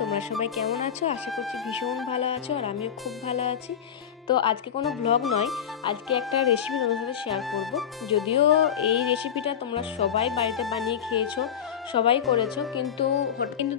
তোমরা সবাই কেমন আছো? আশা করছি ভীষণ ভালো আছো আর আমিও খুব ভালো আছি। তো আজকে কোনো ব্লগ নয়, আজকে একটা রেসিপি তোমাদের সাথে শেয়ার করব। যদিও এই রেসিপিটা তোমরা সবাই বাড়িতে বানিয়ে খেয়েছো, সবাই করেছো, কিন্তু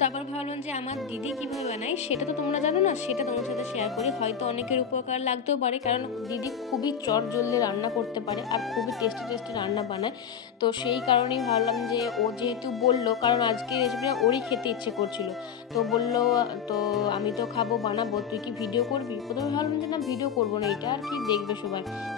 তারপর ভাবলাম যে আমার দিদি কীভাবে বানায় সেটা তো তোমরা জানো না, সেটা তোমার সাথে শেয়ার করি। হয়তো অনেকের উপকার লাগতেও পারে, কারণ দিদি খুবই চটজলদি রান্না করতে পারে আর খুবই টেস্টি রান্না বানায়। তো সেই কারণেই ভাবলাম যে ও যেহেতু বললো, কারণ আজকে রেসিপিটা ওরই খেতে ইচ্ছে করছিল, তো বললো তো আমি তো খাবো, বানাবো, তুই কি ভিডিও করবি? প্রথমে ভাবলাম যে না, ভিডিও করবো না, এটা আর কি দেখবে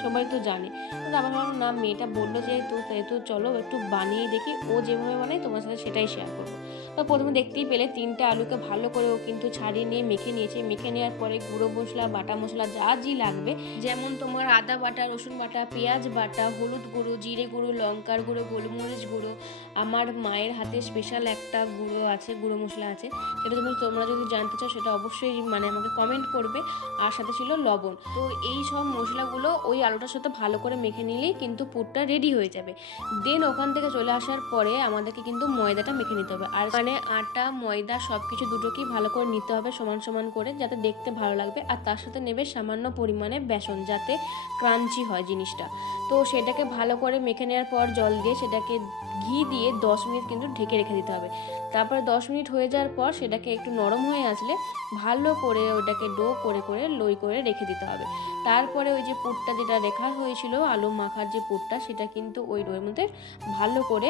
সবাই তো জানে। তো আমার ভাবলাম না, মেয়েটা বললো যেহেতু চলো একটু বানিয়ে দেখি, ও যেভাবে বানায় তোমার সাথে সেটাই শেয়ার করবো। তো প্রথমে দেখতেই পেলে 3টে আলুকে ভালো করে ও কিন্তু ছাড়িয়ে নিয়ে মেখে নিয়েছে। মেখে নেওয়ার পরে গুঁড়ো মশলা, বাটা মশলা যা লাগবে, যেমন তোমার আদা বাটা, রসুন বাটা, পেঁয়াজ বাটা, হলুদ গুঁড়ো, জিরে গুঁড়ো, লঙ্কার গুঁড়ো, গোলমরিচ গুঁড়ো, আমার মায়ের হাতে স্পেশাল একটা গুঁড়ো আছে, গুঁড়ো মশলা আছে, সেটা তোমরা যদি জানতে চাও সেটা অবশ্যই আমাকে কমেন্ট করবে। আর সাথে ছিল লবণ। তো এই সব মশলাগুলো ওই আলুটার সাথে ভালো করে মেখে নিলেই কিন্তু পুরটা রেডি হয়ে যাবে। দেন ওখান থেকে চলে আসার পরে আমাদেরকে কিন্তু ময়দাটা মেখে নিতে হবে। আর আটা, ময়দা সব কিছু দুটোকেই ভালো করে নিতে হবে সমান করে, যাতে দেখতে ভালো লাগবে। আর তার সাথে নেবে সামান্য পরিমাণে বেসন, যাতে ক্রাঞ্চি হয় জিনিসটা। তো সেটাকে ভালো করে মেখে নেওয়ার পর জল দিয়ে সেটাকে ঘি দিয়ে 10 মিনিট কিন্তু ঢেকে রেখে দিতে হবে। তারপরে 10 মিনিট হয়ে যাওয়ার পর সেটাকে একটু নরম হয়ে আসলে ভালো করে ওটাকে ডো করে লই করে রেখে দিতে হবে। তারপরে ওই যে পুরটা যেটা রেখা হয়েছিল, আলু মাখার যে পুরটা, সেটা কিন্তু ওই ডোর মধ্যে ভালো করে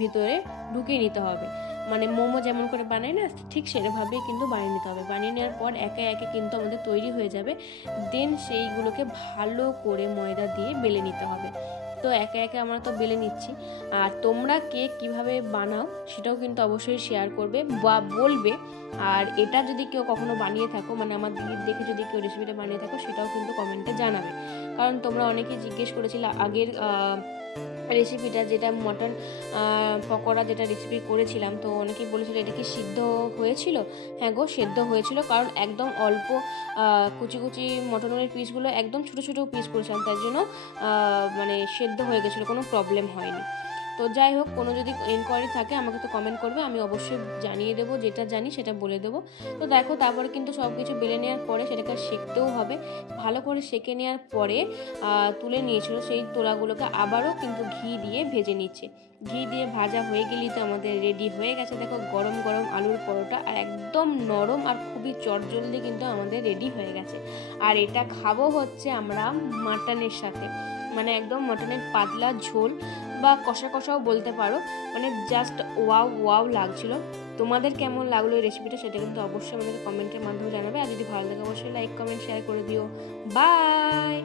ভিতরে ঢুকিয়ে নিতে হবে। মানে মোমো যেমন করে বানাই না, ঠিক সেভাবেই কিন্তু বানিয়ে নিতে হবে। বানিয়ে নেওয়ার পর একে একে কিন্তু আমাদের তৈরি হয়ে যাবে। দেন সেইগুলোকে ভালো করে ময়দা দিয়ে বেলে নিতে হবে। তো একে একে আমরা তো বেলে নিচ্ছি। আর তোমরা কেক কীভাবে বানাও সেটাও কিন্তু অবশ্যই শেয়ার করবে বা বলবে। আর এটা যদি কেউ কখনো বানিয়ে থাকো, মানে আমার দিদির দেখে যদি কেউ রেসিপিটা বানিয়ে থাকো, সেটাও কিন্তু কমেন্টে জানাবে। কারণ তোমরা অনেকেই জিজ্ঞেস করেছিলে আগের রেসিপিটা, যেটা মটন পকোড়া যেটা রেসিপি করেছিলাম, তো অনেকেই বলেছিল এটা কি সিদ্ধ হয়েছিল? হ্যাঁ গো, সেদ্ধ হয়েছিল, কারণ একদম অল্প কুচি মটনের পিসগুলো একদম ছোটো পিস করেছিলাম, তার জন্য মানে সেদ্ধ হয়ে গেছিলো, কোনো প্রবলেম হয়নি। তো যাই হোক, কোনো যদি এনকোয়ারি থাকে আমাকে তো কমেন্ট করবে, আমি অবশ্যই জানিয়ে দেবো, যেটা জানি সেটা বলে দেবো। তো দেখো, তারপরে কিন্তু সব কিছু বেলে নেওয়ার পরে সেটাকে সেঁকতেও হবে। ভালো করে সেঁকে নেওয়ার পরে তুলে নিয়েছিল, সেই তোলাগুলোকে আবারও কিন্তু ঘি দিয়ে ভেজে নিচ্ছে। ঘি দিয়ে ভাজা হয়ে গেলেই তো আমাদের রেডি হয়ে গেছে। দেখো, গরম আলুর পরোটা, আর একদম নরম আর খুবই চটজলদি কিন্তু আমাদের রেডি হয়ে গেছে। আর এটা খাবো হচ্ছে আমরা মাটনের সাথে, মানে একদম মটনের পাতলা ঝোল বা কষাও বলতে পারো। মানে জাস্ট ওয়াও লাগছিল। তোমাদের কেমন লাগলো এই রেসিপিটা সেটা কিন্তু অবশ্যই আমাদেরকে কমেন্টের মাধ্যমে জানাবে। আর যদি ভালো লাগে অবশ্যই লাইক, কমেন্ট, শেয়ার করে দিও। বাই।